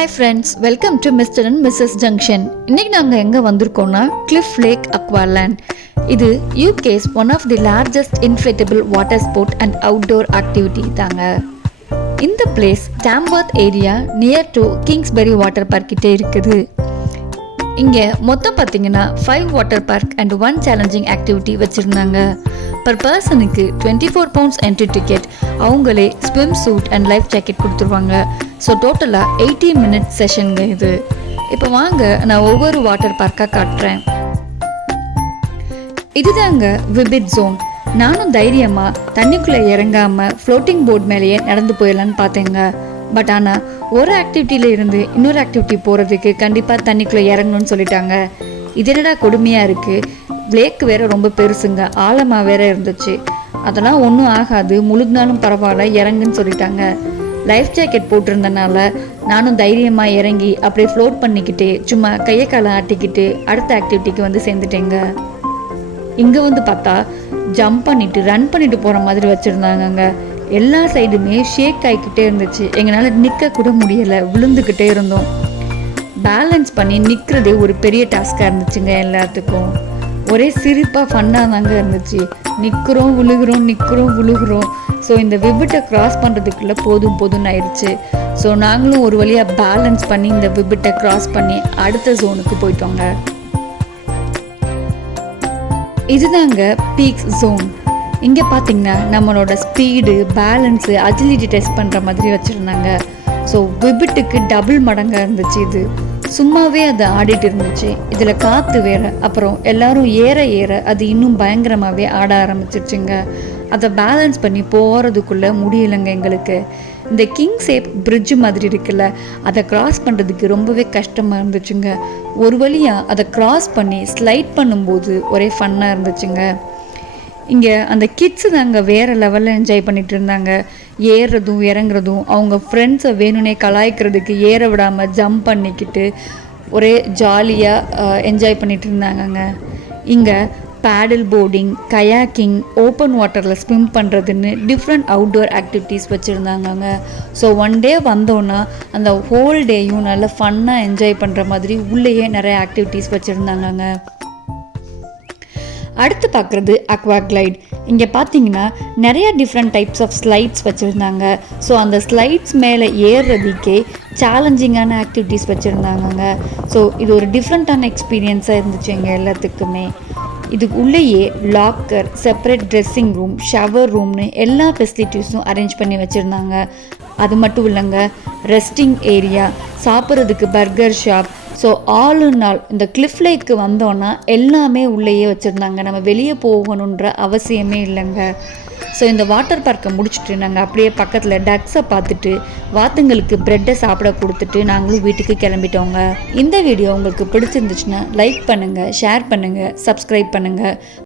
Hi friends, welcome to Mr. and Mrs. Junction. இன்னைக்கு நாங்க எங்க வந்திருக்கோம்னா Cliff Lake Aqualand. இது UK's one of the largest inflatable water sport and outdoor activity தாங்க. இந்த place Tamworth area near to Kingsbury Water Park கிட்ட இருக்குது. இங்க மொத்தம் பாத்தீங்கன்னா 5 water park and 1 challenging activity வச்சிருந்தாங்க. per பர்சனுக்கு 24 pounds entry ticket, அவங்களே swim suit and life jacket கொடுத்துருவாங்க. ஸோ டோட்டலாக 80 minutes செஷனுங்க இது. இப்போ வாங்க நான் ஒவ்வொரு வாட்டர் பார்க்காக காட்டுறேன். இதுதாங்க விபிட் ஜோன். நானும் தைரியமாக தண்ணிக்குள்ளே இறங்காமல் ஃப்ளோட்டிங் போர்ட் மேலேயே நடந்து போயிடலான்னு பார்த்தேங்க. பட் ஆனால் ஒரு ஆக்டிவிட்டியில் இருந்து இன்னொரு ஆக்டிவிட்டி போகிறதுக்கு கண்டிப்பாக தண்ணிக்குள்ளே இறங்கணும்னு சொல்லிட்டாங்க. இது என்னடா கொடுமையாக இருக்குது, லேக் வேறு ரொம்ப பெருசுங்க, ஆழமாக வேற இருந்துச்சு. அதெல்லாம் ஒன்றும் ஆகாது, முழுகினாலும் பரவாயில்ல, இறங்குன்னு சொல்லிட்டாங்க. லைஃப் ஜாக்கெட் போட்டிருந்தனால நானும் தைரியமாக இறங்கி அப்படியே ஃப்ளோட் பண்ணிக்கிட்டு சும்மா கையை காலை ஆட்டிக்கிட்டு அடுத்த ஆக்டிவிட்டிக்கு வந்து சேர்ந்துட்டேங்க. இங்கே வந்து பார்த்தா ஜம்ப் பண்ணிட்டு ரன் பண்ணிட்டு போகிற மாதிரி வச்சுருந்தாங்கங்க. எல்லா சைடுமே ஷேக் ஆகிக்கிட்டே இருந்துச்சு. எங்களால் நிற்க கூட முடியலை, விழுந்துக்கிட்டே இருந்தோம். பேலன்ஸ் பண்ணி நிற்கிறதே ஒரு பெரிய டாஸ்காக இருந்துச்சுங்க. எல்லாத்துக்கும் ஒரே சிரிப்பாக ஃபன்னாக தாங்க இருந்துச்சு. நிற்கிறோம் விழுகிறோம். ஸோ இந்த விபிட்டை கிராஸ் பண்ணுறதுக்குள்ளே போதும்னு ஆயிடுச்சு. ஸோ நாங்களும் ஒரு வழியாக பேலன்ஸ் பண்ணி இந்த விபிட்டை கிராஸ் பண்ணி அடுத்த ஜோனுக்கு போயிட்டோங்க. இதுதாங்க பீக்ஸ் ஜோன். இங்கே பார்த்தீங்கன்னா நம்மளோட ஸ்பீடு, பேலன்ஸு, அஜிலிட்டி டெஸ்ட் பண்ணுற மாதிரி வச்சுருந்தாங்க. ஸோ விபிட்டுக்கு டபுள் மடங்காக இருந்துச்சு. இது சும்மாவே அது ஆடிட்டு இருந்துச்சு. இதில் காற்று வேறு, அப்புறம் எல்லாரும் ஏற அது இன்னும் பயங்கரமாகவே ஆட ஆரம்பிச்சிருச்சுங்க. அதை பேலன்ஸ் பண்ணி போகிறதுக்குள்ளே முடியலைங்க எங்களுக்கு. இந்த கிங் ஷேப் பிரிட்ஜு மாதிரி இருக்குல்ல, அதை கிராஸ் பண்ணுறதுக்கு ரொம்பவே கஷ்டமாக இருந்துச்சுங்க. ஒரு வழியாக அதை கிராஸ் பண்ணி ஸ்லைட் பண்ணும்போது ஒரே ஃபன்னாக இருந்துச்சுங்க. இங்கே அந்த கிட்ஸு தாங்க வேறு லெவலில் என்ஜாய் பண்ணிகிட்டு இருந்தாங்க. ஏறுறதும் இறங்குறதும், அவங்க ஃப்ரெண்ட்ஸை வேணும்னே கலாய்க்கிறதுக்கு ஏற விடாமல் ஜம்ப் பண்ணிக்கிட்டு ஒரே ஜாலியாக என்ஜாய் பண்ணிகிட்டு இருந்தாங்கங்க. இங்கே பேடில் போர்டிங், கயாக்கிங், ஓப்பன் வாட்டரில் ஸ்விம் பண்ணுறதுன்னு டிஃப்ரெண்ட் அவுட்டோர் ஆக்டிவிட்டீஸ் வச்சுருந்தாங்கங்க. ஸோ ஒன் டே வந்தோன்னா அந்த ஹோல் டேயும் நல்லா ஃபன்னாக என்ஜாய் பண்ணுற மாதிரி உள்ளேயே நிறைய ஆக்டிவிட்டீஸ் வச்சுருந்தாங்கங்க. அடுத்து பார்க்குறது அக்வா கிளைட். இங்கே பார்த்தீங்கன்னா நிறையா டிஃப்ரெண்ட் டைப்ஸ் ஆஃப் ஸ்லைட்ஸ் வச்சுருந்தாங்க. ஸோ அந்த ஸ்லைட்ஸ் மேலே ஏறுறதுக்கே சேலஞ்சிங்கான ஆக்டிவிட்டீஸ் வச்சுருந்தாங்கங்க. ஸோ இது ஒரு டிஃப்ரெண்ட்டான எக்ஸ்பீரியன்ஸாக இருந்துச்சு எங்கள் எல்லாத்துக்குமே. இதுக்கு உள்ளேயே locker, separate dressing room, shower ரூம்னு எல்லா ஃபெசிலிட்டிஸும் அரேஞ்ச் பண்ணி வச்சுருந்தாங்க. அது மட்டும் இல்லைங்க, ரெஸ்டிங் ஏரியா, சாப்பிட்றதுக்கு burger shop. So all in all இந்த கிளிஃப் லேக்கு வந்தோன்னா எல்லாமே உள்ளேயே வச்சுருந்தாங்க. நம்ம வெளியே போகணுன்ற அவசியமே இல்லைங்க. ஸோ இந்த வாட்டர் பார்க்கை முடிச்சுட்டு நாங்கள் அப்படியே பக்கத்தில் டக்ஸை பார்த்துட்டு வாத்துங்களுக்கு ப்ரெட்டை சாப்பிட கொடுத்துட்டு நாங்களும் வீட்டுக்கு கிளம்பிட்டோங்க. இந்த வீடியோ உங்களுக்கு பிடிச்சிருந்துச்சுன்னா லைக் பண்ணுங்கள், ஷேர் பண்ணுங்கள், சப்ஸ்கிரைப் பண்ணுங்கள்.